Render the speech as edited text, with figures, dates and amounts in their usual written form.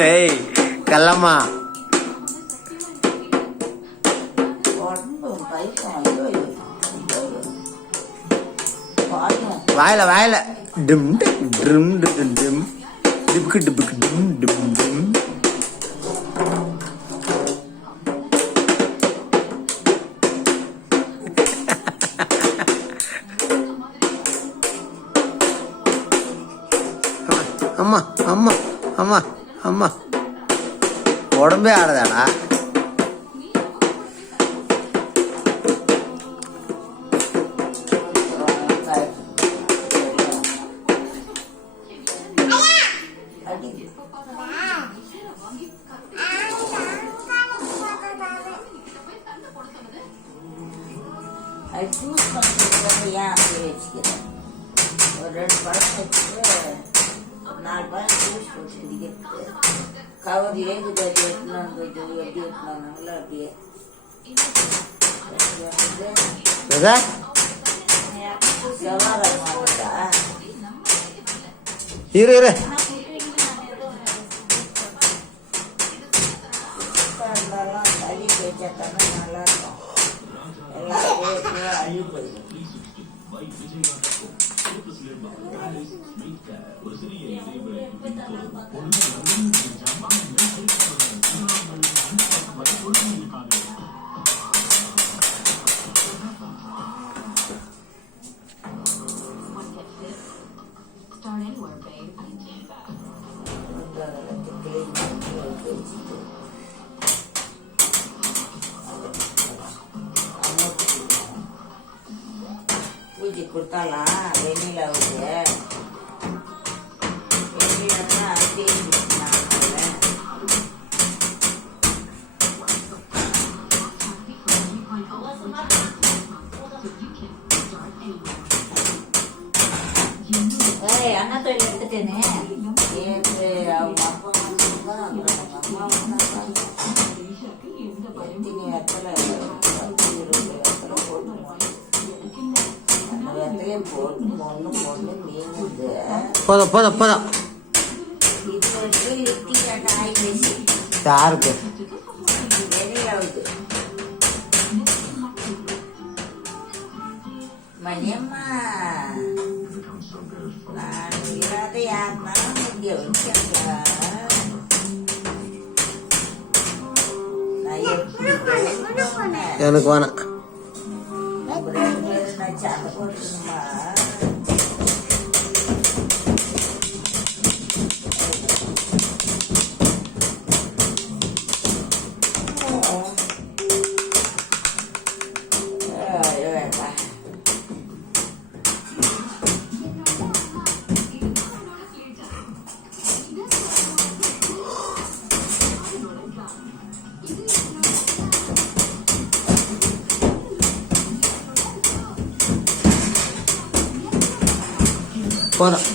ஏய் கல்லம்மா வாயில வாயில டும் டும் டும் டும் டிபுக்கு டிபுக்கு டும் டும் டும். அம்மா அம்மா அம்மா அம்மா உடம்பே ஆடுதாடா. ஜூஸ் பண்ணுறது ஏன் அப்படி வச்சுக்கிறேன். ஒரு 2 பழம் வச்சுட்டு 4 பழம் ஜூஸ் போட்டு குடிக்கிறது. கவர் ஏகுது அது எட்டுனான்னு போயிட்டு எப்படி எட்டுனாங்களோ அப்படியே செவ்வாய் மாவட்டா இரு இரு இருந்தாலும் தள்ளி பேச்சாத்தானே நல்லா இருக்கும். எல்லாரும் அள்ளி போயிடும். பூஜை கொடுத்தாலாம் வெண்ணிலாவுக்கு வெண்ணிலா அப்படியே அண்ணா தொழில் எடுத்துட்டேனே. அவங்க அப்பா அவங்க அம்மா எத்தனை இடத்துல போதும் போதும் போதும். யாருக்கு மணியம்மா நான் இல்லாத யாருனாலும் எனக்கு வேணாம். சண்டை போட்டுமா போதும்.